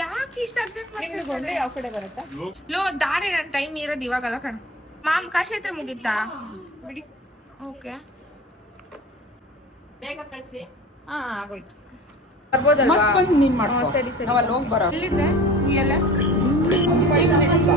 ಯಾಕೆ ಇಷ್ಟ ಅರ್ಜೆಂಟ್ ಗೊಂಡೆ ಯಾವ ಕಡೆ ಬರುತ್ತಾ? ಲೋ ದಾರಿ ನನ್ನ ಟೈಮ್ ಇರೋದು ಇವಾಗಲ್ಲ ಕಣ. ಮಾಮ್ ಕಾಶಿ ಹತ್ರ ಮುಗಿತ್ತಾ? ಬಿಡಿ. ಓಕೆ ಬೇಗ ಕಳಿಸಿ. ಹಾ ಆಗೋಯ್ತು. ಬರ್ಬೋದಲ್ವಾ? ಮಸ್ತ್ ಬಂದು ನೀನ್ ಮಾಡ್ಕೋ. ಸರಿ ಸರಿ. ನಾವ್ ಅಲ್ಲಿ ಹೋಗಿ ಬರೋದು. ಎಲ್ಲಿದ್ದೆ? ಎಲ್ಲ 5 minutes ಬಾ.